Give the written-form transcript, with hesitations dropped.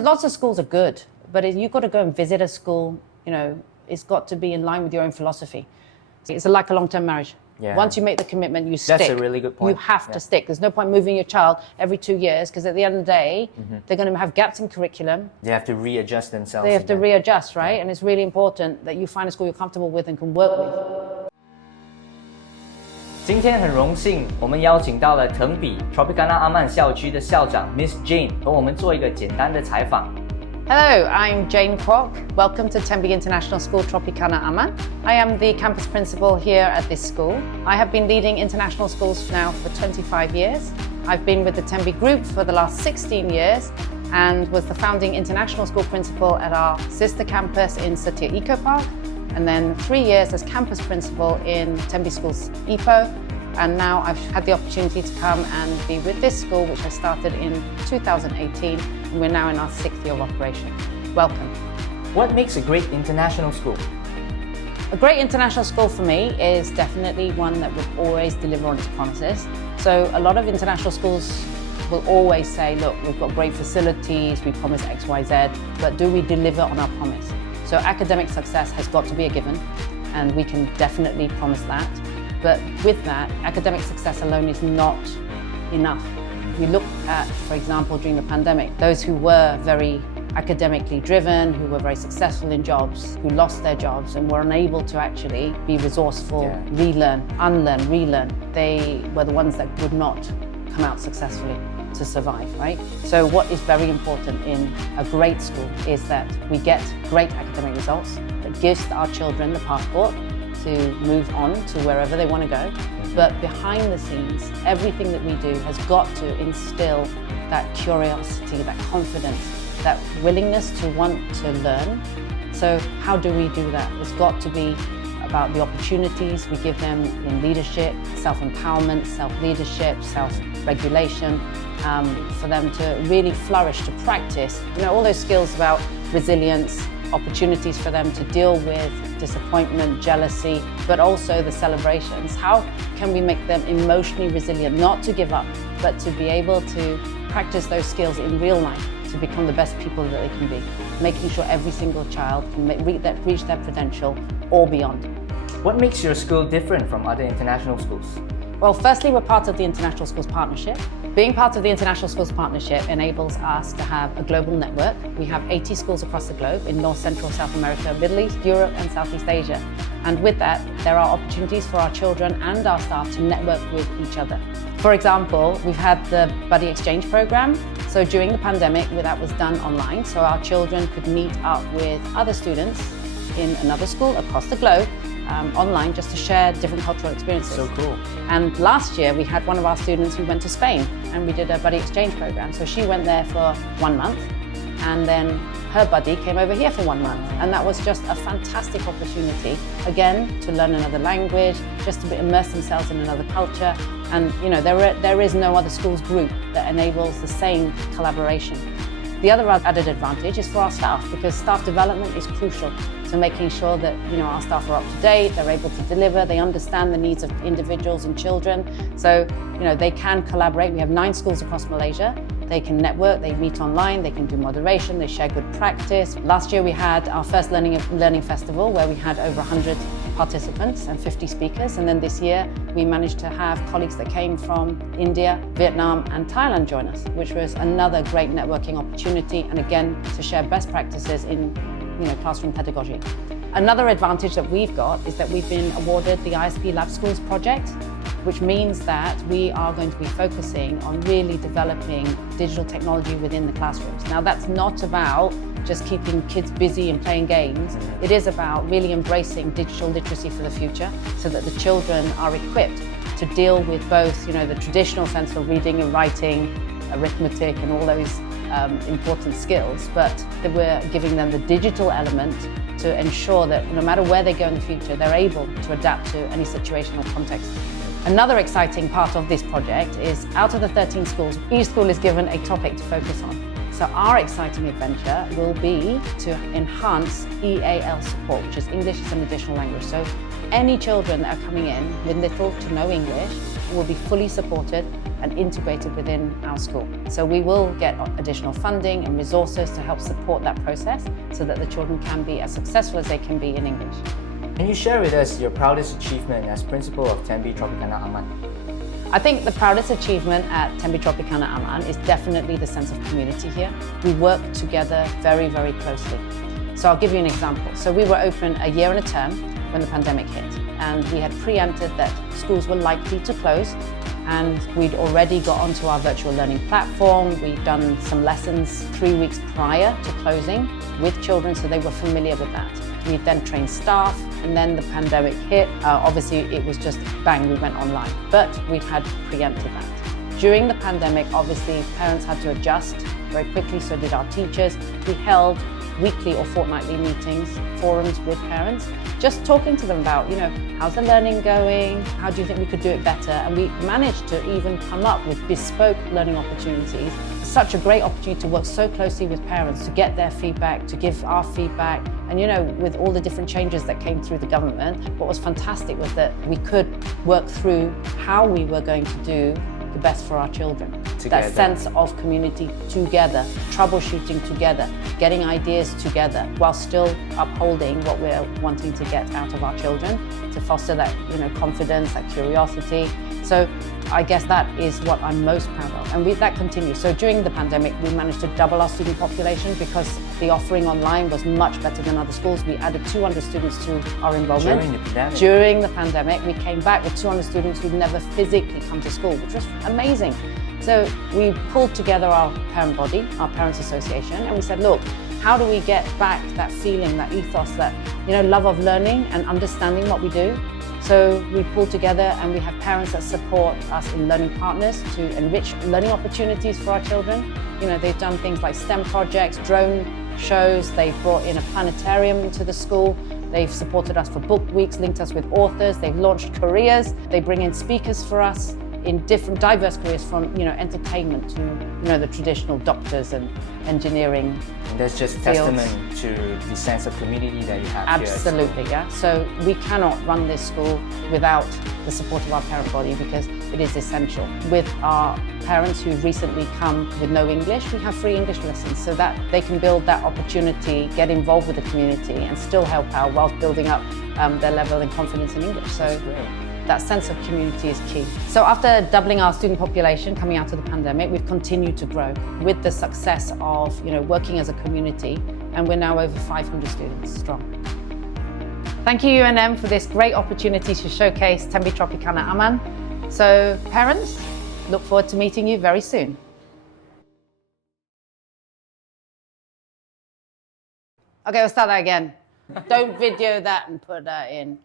Lots of schools are good, but you've got to go and visit a school, it's got to be in line with your own philosophy. It's like a long-term marriage. Yeah. Once you make the commitment, you stick. That's a really good point. You have to stick. There's no point moving your child every 2 years because at the end of the day, they're going to have gaps in curriculum. They have to readjust themselves. They have to readjust, right? And it's really important that you find a school you're comfortable with and can work with. 今天很荣幸，我们邀请到了腾比 Tropicana 阿曼校区的校长 Miss Jane 和我们做一个简单的采访。Hello, I'm Jane Kuok. Welcome to Tenby International School Tropicana Aman. I am the campus principal here at this school. I have been leading international schools now for 25 years. I've been with the Tenby group for the last 16 years and was the founding international school principal at our sister campus in Satya Eco Park, and then 3 years as campus principal in Tenby Schools EPO. And now I've had the opportunity to come and be with this school, which I started in 2018, and we're now in our 6th year of operation. Welcome. What makes a great international school? A great international school for me is definitely one that would always deliver on its promises. So a lot of international schools will always say, look, we've got great facilities, we promise X, Y, Z, but do we deliver on our promise? So academic success has got to be a given, and we can definitely promise that. But with that, academic success alone is not enough. We look at, for example, during the pandemic, those who were very academically driven, who were very successful in jobs, who lost their jobs and were unable to actually be resourceful, relearn, unlearn, relearn. They were the ones that would not come out successfully to survive, right? So what is very important in a great school is that we get great academic results that gives our children the passport to move on to wherever they want to go. But behind the scenes, everything that we do has got to instill that curiosity, that confidence, that willingness to want to learn. So how do we do that? It's got to be about the opportunities we give them in leadership, self-empowerment, self-leadership, self-regulation, for them to really flourish, to practice, all those skills about resilience, opportunities for them to deal with disappointment, jealousy, but also the celebrations. How can we make them emotionally resilient, not to give up, but to be able to practice those skills in real life to become the best people that they can be, making sure every single child can reach their potential or beyond. What makes your school different from other international schools? Well, firstly, we're part of the International Schools Partnership. Being part of the International Schools Partnership enables us to have a global network. We have 80 schools across the globe in North, Central, South America, Middle East, Europe and Southeast Asia. And with that, there are opportunities for our children and our staff to network with each other. For example, we've had the Buddy Exchange program. So during the pandemic, that was done online, so our children could meet up with other students in another school across the globe online just to share different cultural experiences. So cool. And last year we had one of our students who went to Spain and we did a buddy exchange program. So she went there for 1 month and then her buddy came over here for 1 month. And that was just a fantastic opportunity, again, to learn another language, just to immerse themselves in another culture. And there is no other schools group that enables the same collaboration. The other added advantage is for our staff, because staff development is crucial. So making sure that our staff are up to date, they're able to deliver, they understand the needs of individuals and children. So they can collaborate. We have 9 schools across Malaysia. They can network, they meet online, they can do moderation, they share good practice. Last year we had our first learning festival where we had over 100 participants and 50 speakers. And then this year we managed to have colleagues that came from India, Vietnam and Thailand join us, which was another great networking opportunity, and again to share best practices in classroom pedagogy. Another advantage that we've got is that we've been awarded the ISP Lab Schools project, which means that we are going to be focusing on really developing digital technology within the classrooms. Now that's not about just keeping kids busy and playing games. It is about really embracing digital literacy for the future so that the children are equipped to deal with both the traditional sense of reading and writing, arithmetic and all those important skills, but that we're giving them the digital element to ensure that no matter where they go in the future, they're able to adapt to any situation or context. Another exciting part of this project is out of the 13 schools, each school is given a topic to focus on. So our exciting adventure will be to enhance EAL support, which is English as an additional language. So any children that are coming in with little to no English will be fully supported and integrated within our school. So we will get additional funding and resources to help support that process so that the children can be as successful as they can be in English. Can you share with us your proudest achievement as principal of Tenby Tropicana Aman? I think the proudest achievement at Tenby Tropicana Aman is definitely the sense of community here. We work together very, very closely. So I'll give you an example. So we were open a year and a term when the pandemic hit, and we had preempted that schools were likely to close, and we'd already got onto our virtual learning platform. We'd done some lessons 3 weeks prior to closing with children, so they were familiar with that. We then trained staff, and then the pandemic hit. Obviously, it was just bang, we went online, but we had preempted that. During the pandemic, obviously, parents had to adjust very quickly, so did our teachers. We held weekly or fortnightly meetings, forums with parents, just talking to them about, how's the learning going? How do you think we could do it better? And we managed to even come up with bespoke learning opportunities. Such a great opportunity to work so closely with parents, to get their feedback, to give our feedback. And with all the different changes that came through the government, what was fantastic was that we could work through how we were going to do the best for our children. Together. That sense of community together, troubleshooting together, getting ideas together, while still upholding what we're wanting to get out of our children, to foster that confidence, that curiosity. So I guess that is what I'm most proud of, and that continues. So during the pandemic, we managed to double our student population because the offering online was much better than other schools. We added 200 students to our enrollment. During the pandemic, we came back with 200 students who'd never physically come to school, which was amazing. So we pulled together our parent body, our Parents Association, and we said, look, how do we get back that feeling, that ethos, that love of learning and understanding what we do? So we pulled together, and we have parents that support us in learning partners to enrich learning opportunities for our children. They've done things like STEM projects, drone shows, they've brought in a planetarium to the school, they've supported us for book weeks, linked us with authors, they've launched careers, they bring in speakers for us in different diverse careers, from entertainment to the traditional doctors and engineering. And that's just fields. testament to the sense of community that you have Absolutely, here. yeah. So we cannot run this school without the support of our parent body, because it is essential. With our parents who've recently come with no English, we have free English lessons so that they can build that opportunity, get involved with the community, and still help out whilst building up their level and confidence in English. So That's great. that sense of community is key. So after doubling our student population coming out of the pandemic, we've continued to grow with the success of working as a community, and we're now over 500 students strong. Thank you, UNM, for this great opportunity to showcase Tenby Tropicana Aman. So parents, look forward to meeting you very soon. Okay, we'll start that again. Don't video that and put that in.